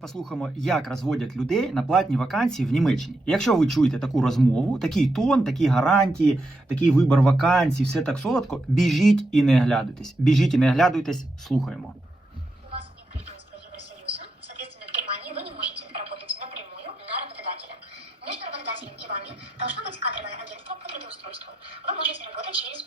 Послухаємо, як розводять людей на платні вакансії в Німеччині. Якщо ви чуєте таку розмову, такий тон, такі гарантії, такий вибір вакансій, все так солодко, біжіть і не оглядуйтесь. Біжіть і не оглядуйтесь, слухаємо. У вас нет гражданства Евросоюза, соответственно, в Германии вы не можете работать напрямую на работодателя. Между работодателем и вами должно быть кадровое агентство по трудоустройству. Вы можете работать через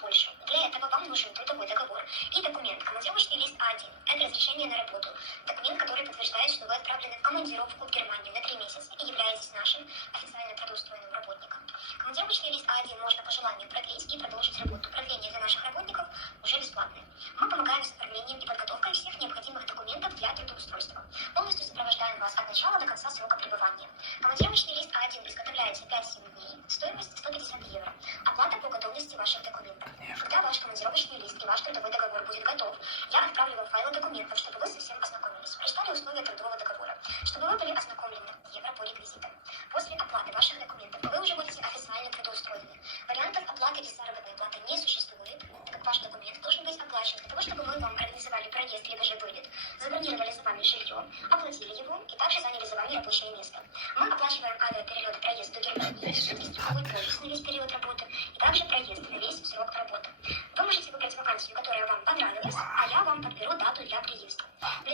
договор и документ, командировочный лист А1. Это разрешение на работу. Документ, который подтверждает, что вы отправлены в командировку в Германию на три месяца и являетесь нашим официально трудоустроенным работником. Командировочный лист А1 можно по желанию продлить и продолжить работу. Продление для наших работников уже бесплатное. Мы помогаем с оформлением и подготовкой всех необходимых документов для трудоустройства. Полностью сопровождаем вас от начала до конца срока пребывания. Командировочный лист А1 изготовляется 5-7 дней, стоимость 150 евро. Оплата по готовности ваших документов. Когда ваш командировочный лист и ваш трудовой договор будет готов, я отправлю вам файлы документов, чтобы вы совсем ознакомились. Прочитали условия трудового договора, чтобы вы были ознакомлены евро по реквизитам. После оплаты ваших документов вы уже будете официально трудоустроены. Вариантов оплаты без заработной платы не существует, так как ваш документ должен быть оплачен для того, чтобы мы вам организовали проезд либо же вылет, забронировали за вами жилье, оплатили его и также заняли за вами рабочее место. Мы оплачиваем авиаперелет проезд до Германии, весь период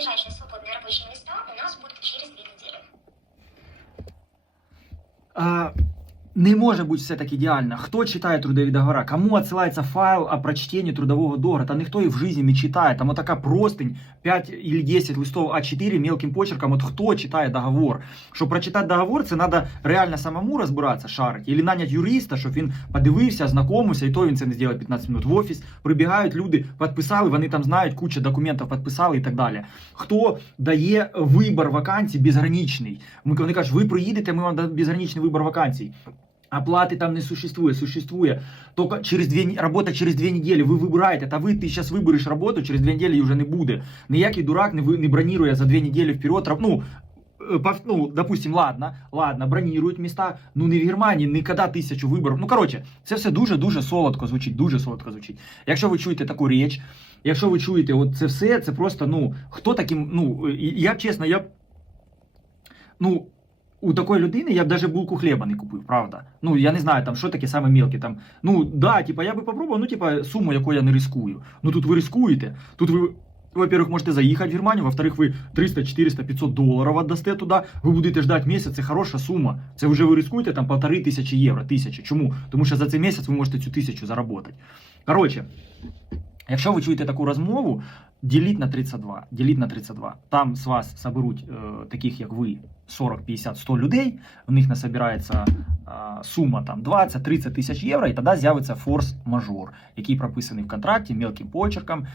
Ближайшие свободные рабочие места у нас будут через две недели. А, не може бути все так ідеально. Хто читає трудові договори? Кому відсилається файл о прочтенні трудового договору? Та ніхто їх в житті не читає. Там отака простынь, 5 или 10 листов А4 мелким почерком. От хто читає договор? Щоб прочитати договор, це треба реально самому розбиратися, шарити. Или наняти юриста, щоб він подивився, знайомився, і то він це не зробить 15 минут. В офіс прибігають люди, підписали, вони там знають, куча документів підписали і так далі. Хто дає вибір вакансій безграничний? Вони кажуть, ви приїдете, ми вам безграничний вибір вакансій. Оплаты там не существует, существует только через не- работа через две недели, ви вибираєте, та ви ти зараз вибереш роботу, через дві недели її вже не буде. Ніякий дурак не, ви- не бронірує за дві недели вперед, ну, э, ну, допустим, ладно, ладно, бронірують міста, ну не в Германії, ніколи тисячу виборів. Ну, коротше, це все дуже-дуже солодко звучить, дуже солодко звучить. Якщо ви чуєте таку річ, якщо ви чуєте от це все, це просто, ну, хто таким, ну, я чесно, я, ну, у такої людини я б даже булку хліба не купив, правда. Ну, я не знаю, там, що таке саме мілке. Там, ну, да, типа, я би попробував, ну, типа, суму, яку я не рискую. Ну, тут ви рискуєте. Тут ви, во-первых, можете заїхати в Германію, во-вторых, ви 300, 400, 500 доларів віддасте туди, ви будете ждати місяць, це хороша сума. Це вже ви рискуєте там полтори тисячі євро, тисячі. Чому? Тому що за цей місяць ви можете цю тисячу заработати. Коротше, якщо ви чуєте таку розмову, діліть на 32. Діліть на 32. Там з вас соберуть е, таких, як ви, 40, 50, 100 людей, у них насобирається е, сума там 20-30 тисяч євро, і тоді з'явиться форс-мажор, який прописаний в контракті мелким почерком,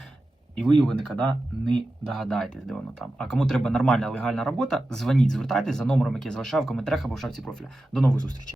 і ви його ніколи не догадаєтесь, де воно там. А кому треба нормальна легальна робота, дзвоніть, звертайтесь за номером, який я залишав в коментарях або в шапці профіля. До нових зустрічей.